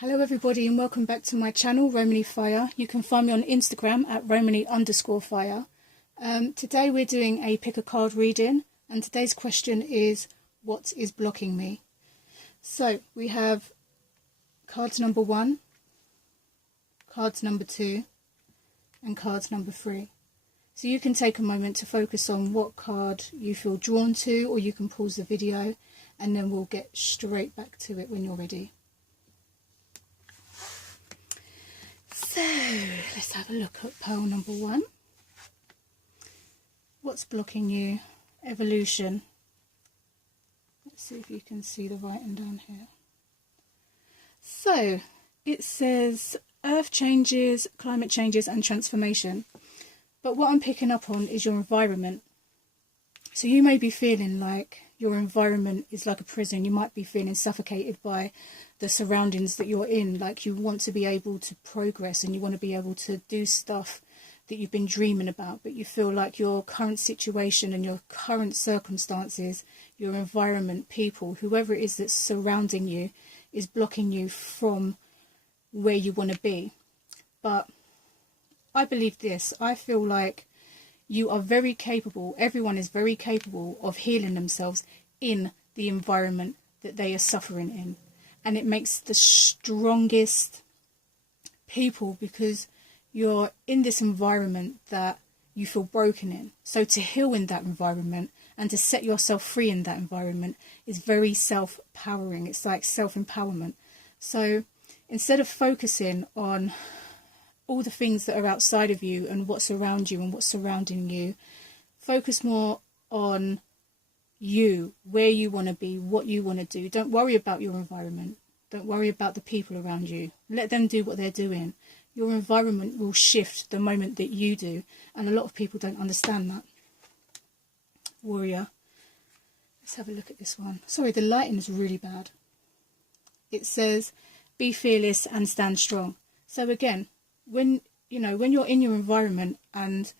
Hello everybody and welcome back to my channel, Romani Fire. You can find me on Instagram at Romani_fire. Today we're doing a pick a card reading, and today's question is, what is blocking me? So we have cards number 1, cards number 2 and cards number 3. So you can take a moment to focus on what card you feel drawn to, or you can pause the video and then we'll get straight back to it when you're ready. So, let's have a look at pile number 1. What's blocking you? Evolution. Let's see if you can see the writing down here. So, it says Earth changes, climate changes and transformation. But what I'm picking up on is your environment. So you may be feeling like your environment is like a prison. You might be feeling suffocated by the surroundings that you're in. Like you want to be able to progress and you want to be able to do stuff that you've been dreaming about. But you feel like your current situation and your current circumstances, your environment, people, whoever it is that's surrounding you is blocking you from where you want to be. But I believe this. I feel like you are very capable, everyone is very capable of healing themselves in the environment that they are suffering in. And it makes the strongest people because you're in this environment that you feel broken in. So to heal in that environment and to set yourself free in that environment is very self-powering. It's like self-empowerment. So instead of focusing on all the things that are outside of you and what's around you and what's surrounding you, focus more on you, where you want to be, what you want to do. Don't worry about your environment. Don't worry about the people around you. Let them do what they're doing. Your environment will shift the moment that you do, and a lot of people don't understand that. Warrior. Let's have a look at this one. Sorry, the lighting is really bad. It says, be fearless and stand strong. So again, when you're in your environment and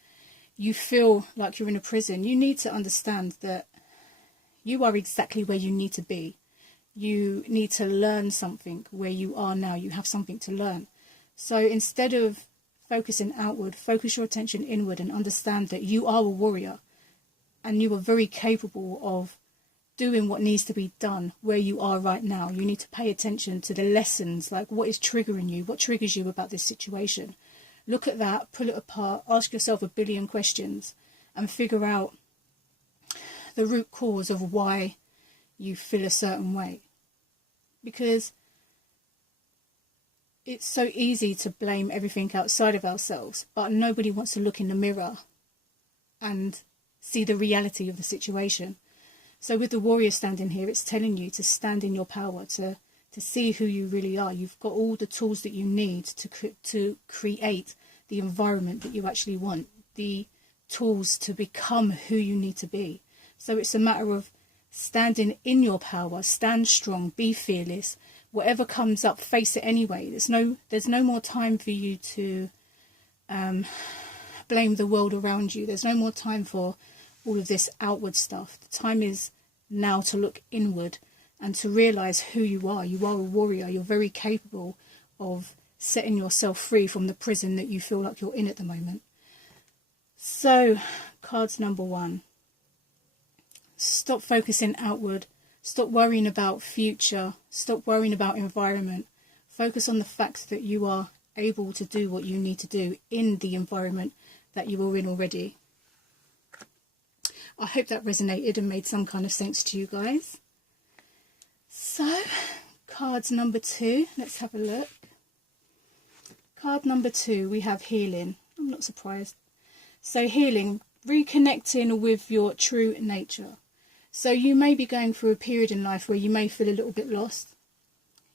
you feel like you're in a prison, you need to understand that you are exactly where you need to be. You need to learn something where you are now. You have something to learn. So instead of focusing outward, focus your attention inward and understand that you are a warrior and you are very capable of doing what needs to be done where you are right now. You need to pay attention to the lessons, like what is triggering you, what triggers you about this situation. Look at that, pull it apart, ask yourself a billion questions and figure out the root cause of why you feel a certain way. Because it's so easy to blame everything outside of ourselves, but nobody wants to look in the mirror and see the reality of the situation. So with the warrior standing here, it's telling you to stand in your power, to see who you really are. You've got all the tools that you need to create the environment that you actually want, the tools to become who you need to be. So it's a matter of standing in your power, stand strong, be fearless. Whatever comes up, face it anyway. There's no more time for you to blame the world around you. There's no more time for all of this outward stuff. The time is now to look inward and to realize who you are. You are a warrior. You're very capable of setting yourself free from the prison that you feel like you're in at the moment. So, cards number 1. Stop focusing outward. Stop worrying about future. Stop worrying about environment. Focus on the fact that you are able to do what you need to do in the environment that you are in already. I hope that resonated and made some kind of sense to you guys. So, cards number 2, let's have a look. Card number 2, we have healing. I'm not surprised. So healing, reconnecting with your true nature. So you may be going through a period in life where you may feel a little bit lost.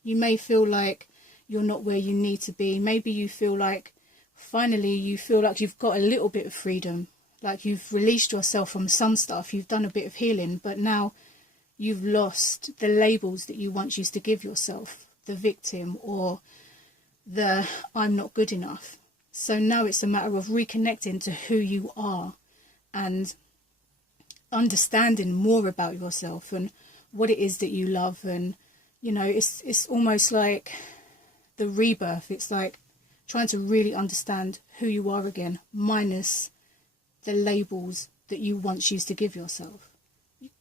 You may feel like you're not where you need to be. Maybe you feel like finally you've got a little bit of freedom. Like you've released yourself from some stuff, you've done a bit of healing, but now you've lost the labels that you once used to give yourself, the victim or the I'm not good enough. So now it's a matter of reconnecting to who you are and understanding more about yourself and what it is that you love. And, you know, it's almost like the rebirth. It's like trying to really understand who you are again, minus the labels that you once used to give yourself.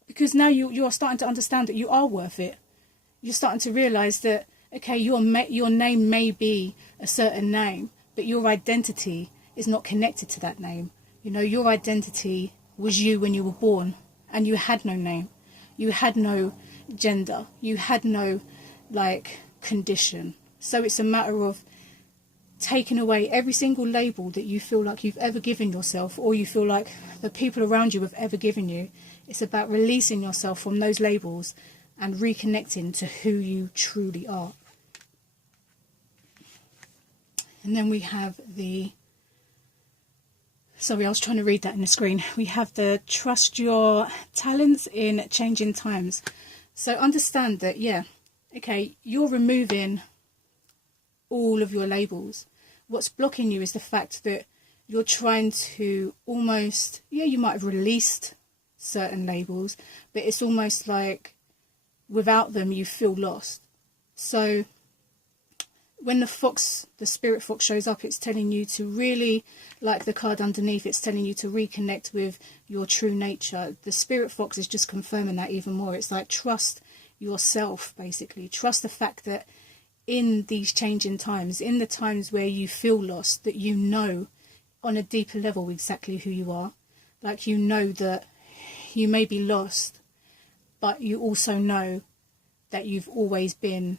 Because now you are starting to understand that you are worth it. You're starting to realise that, okay, your name may be a certain name, but your identity is not connected to that name. You know, your identity was you when you were born, and you had no name. You had no gender. You had no, like, condition. So it's a matter of taking away every single label that you feel like you've ever given yourself, or you feel like the people around you have ever given you. It's about releasing yourself from those labels and reconnecting to who you truly are. And then we have the... Sorry, I was trying to read that in the screen. We have the trust your talents in changing times. So understand that, yeah, okay, you're removing all of your labels. What's blocking you is the fact that you're trying to almost, yeah, you might have released certain labels, but it's almost like without them you feel lost. So when the spirit fox shows up, it's telling you to really, like the card underneath, it's telling you to reconnect with your true nature. The spirit fox is just confirming that even more. It's like trust yourself, basically. Trust the fact that in these changing times, in the times where you feel lost, that you know on a deeper level exactly who you are. Like, you know that you may be lost, but you also know that you've always been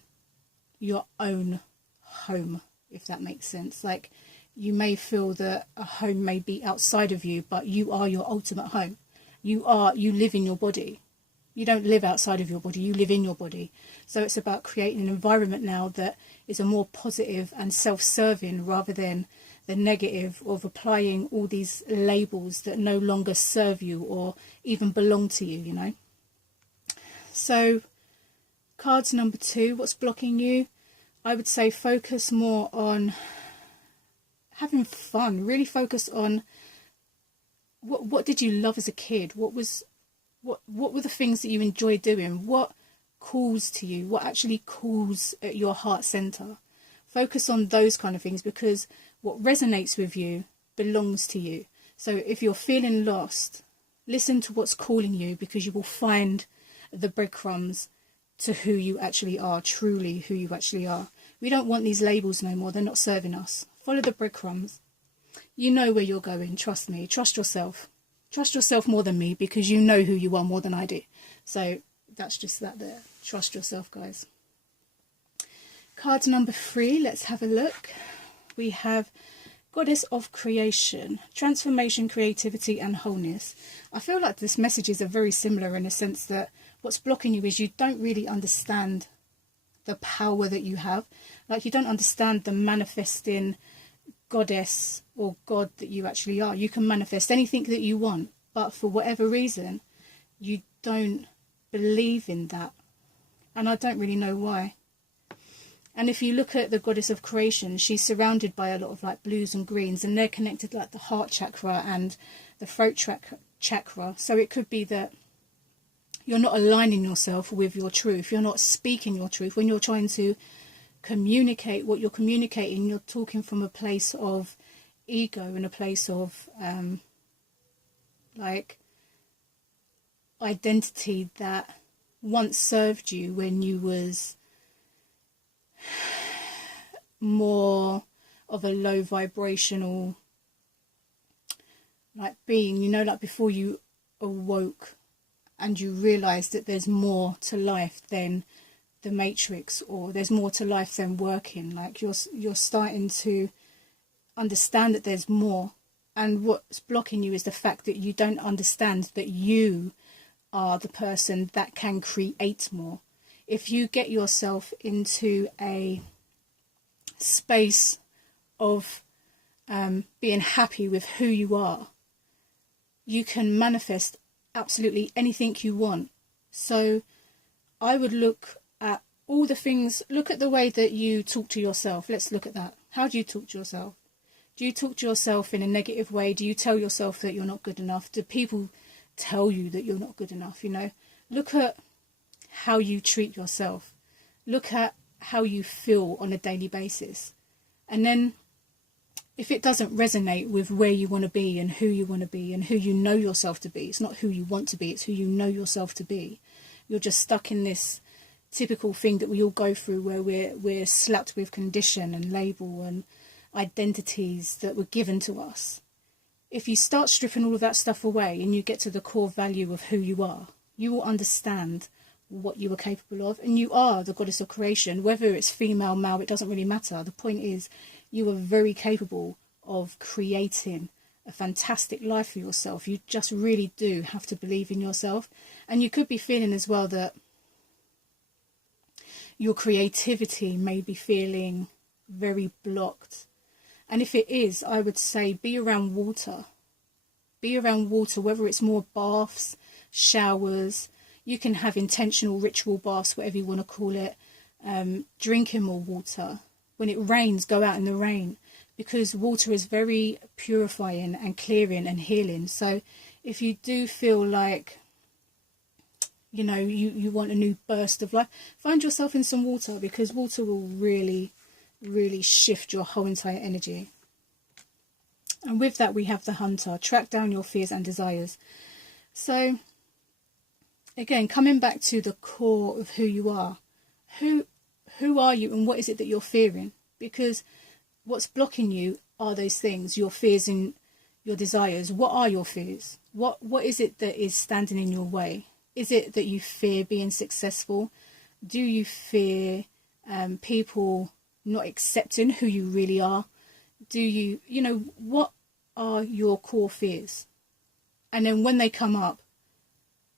your own home, if that makes sense. Like, you may feel that a home may be outside of you, but you are your ultimate home. You live in your body. You don't live outside of your body, you live in your body. So it's about creating an environment now that is a more positive and self-serving, rather than the negative of applying all these labels that no longer serve you or even belong to you, you know. So cards number 2, what's blocking you? I would say focus more on having fun. Really focus on what did you love as a kid? What were the things that you enjoy doing? What calls to you? What actually calls at your heart center? Focus on those kind of things, because what resonates with you belongs to you. So if you're feeling lost, listen to what's calling you, because you will find the breadcrumbs to who you actually are, truly who you actually are. We don't want these labels no more. They're not serving us. Follow the breadcrumbs. You know where you're going. Trust me. Trust yourself. Trust yourself more than me, because you know who you are more than I do. So that's just that there. Trust yourself, guys. Card number 3. Let's have a look. We have Goddess of Creation, Transformation, Creativity and Wholeness. I feel like this messages are very similar, in the sense that what's blocking you is you don't really understand the power that you have. Like, you don't understand the manifesting goddess or god that you actually are. You can manifest anything that you want, but for whatever reason you don't believe in that, and I don't really know why. And if you look at the Goddess of Creation, she's surrounded by a lot of like blues and greens, and they're connected like the heart chakra and the throat chakra. So it could be that you're not aligning yourself with your truth. You're not speaking your truth. When you're trying to communicate what you're communicating, you're talking from a place of ego and a place of like identity that once served you when you was more of a low vibrational like being, you know, like before you awoke and you realized that there's more to life than the matrix, or there's more to life than working. Like you're starting to understand that there's more, and what's blocking you is the fact that you don't understand that you are the person that can create more. If you get yourself into a space of being happy with who you are, you can manifest absolutely anything you want. So I would look at all the things, look at the way that you talk to yourself. Let's look at that. How do you talk to yourself? Do you talk to yourself in a negative way? Do you tell yourself that you're not good enough? Do people tell you that you're not good enough? You know, look at how you treat yourself. Look at how you feel on a daily basis. And then if it doesn't resonate with where you want to be and who you want to be and who you know yourself to be, it's not who you want to be, it's who you know yourself to be. You're just stuck in this typical thing that we all go through, where we're slapped with condition and label and identities that were given to us. If you start stripping all of that stuff away and you get to the core value of who you are, you will understand what you are capable of. And you are the goddess of creation. Whether it's female, male, it doesn't really matter. The point is, you are very capable of creating a fantastic life for yourself. You just really do have to believe in yourself. And you could be feeling as well that your creativity may be feeling very blocked. And if it is, I would say be around water. Be around water, whether it's more baths, showers. You can have intentional ritual baths, whatever you want to call it. Drinking more water. When it rains, go out in the rain, because water is very purifying and clearing and healing. So if you do feel like, you know, you want a new burst of life, find yourself in some water, because water will really, really shift your whole entire energy. And with that, we have the hunter. Track down your fears and desires. So again, coming back to the core of who you are. Who are you, and what is it that you're fearing? Because what's blocking you are those things, your fears and your desires. What are your fears? What is it that is standing in your way? Is it that you fear being successful? Do you fear people not accepting who you really are? Do you, what are your core fears? And then when they come up,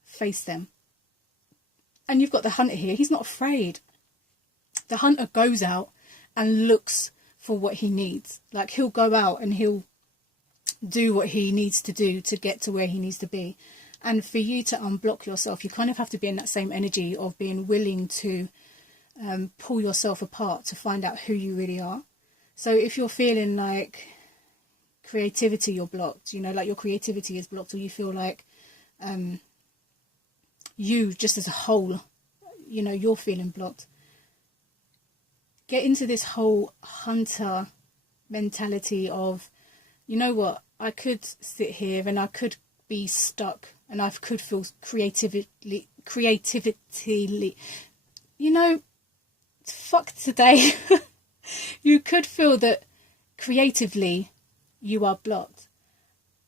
face them. And you've got the hunter here. He's not afraid. The hunter goes out and looks for what he needs. Like, he'll go out and he'll do what he needs to do to get to where he needs to be. And for you to unblock yourself, you kind of have to be in that same energy of being willing to pull yourself apart to find out who you really are. So if you're feeling like creativity, you're blocked, like your creativity is blocked, or you feel like you just as a whole, you're feeling blocked. Get into this whole hunter mentality of, you know what, I could sit here and I could be stuck and I could feel creativity, fuck today. You could feel that creatively you are blocked.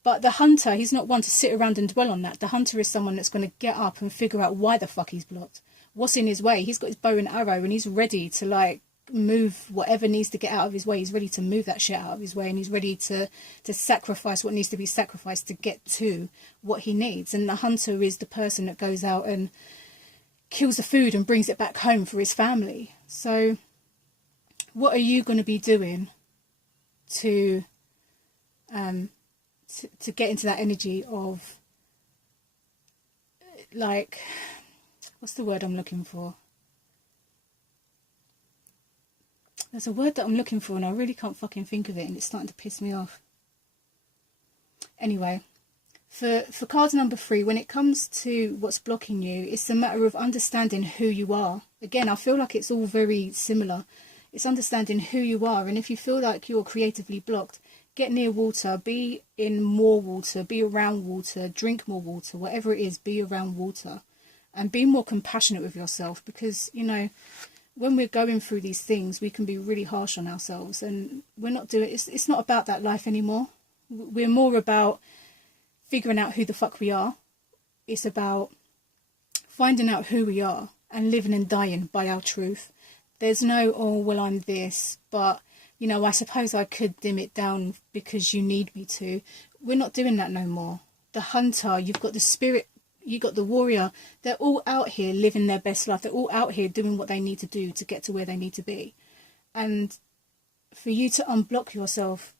But the hunter, he's not one to sit around and dwell on that. The hunter is someone that's going to get up and figure out why the fuck he's blocked. What's in his way? He's got his bow and arrow and he's ready to move whatever needs to get out of his way. He's ready to move that shit out of his way, and he's ready to sacrifice what needs to be sacrificed to get to what he needs. And the hunter is the person that goes out and kills the food and brings it back home for his family. So what are you going to be doing to get into that energy of, what's the word I'm looking for? There's a word that I'm looking for and I really can't fucking think of it, and it's starting to piss me off. Anyway, for card number 3, when it comes to what's blocking you, it's a matter of understanding who you are. Again, I feel like it's all very similar. It's understanding who you are, and if you feel like you're creatively blocked, get near water, be in more water, be around water, drink more water, whatever it is, be around water. And be more compassionate with yourself, because, when we're going through these things, we can be really harsh on ourselves, and we're not doing it's not about that life anymore. We're more about figuring out who the fuck we are. It's about finding out who we are and living and dying by our truth. There's no, oh, well, I'm this, but, I suppose I could dim it down because you need me to. We're not doing that no more. The hunter, you've got the spirit, you got the warrior. They're all out here living their best life. They're all out here doing what they need to do to get to where they need to be. And for you to unblock yourself,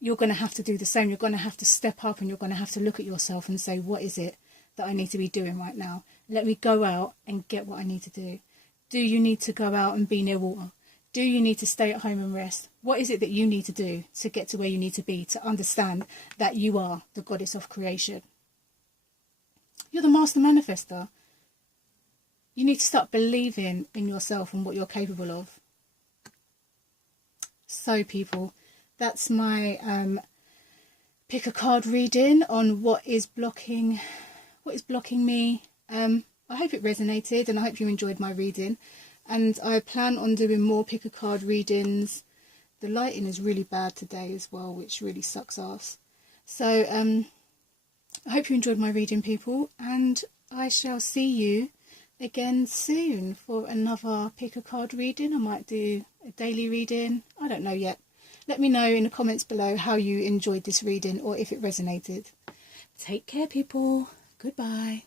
you're going to have to do the same. You're going to have to step up, and you're going to have to look at yourself and say, what is it that I need to be doing right now? Let me go out and get what I need to do. Do you need to go out and be near water? Do you need to stay at home and rest? What is it that you need to do to get to where you need to be, to understand that you are the goddess of creation? You're the master manifester. You need to start believing in yourself and what you're capable of. So people, that's my pick a card reading on what is blocking me. I hope it resonated and I hope you enjoyed my reading, and I plan on doing more pick a card readings. The lighting is really bad today as well, which really sucks ass. So I hope you enjoyed my reading, people, and I shall see you again soon for another pick a card reading. I might do a daily reading, I don't know yet. Let me know in the comments below how you enjoyed this reading or if it resonated. Take care, people. Goodbye.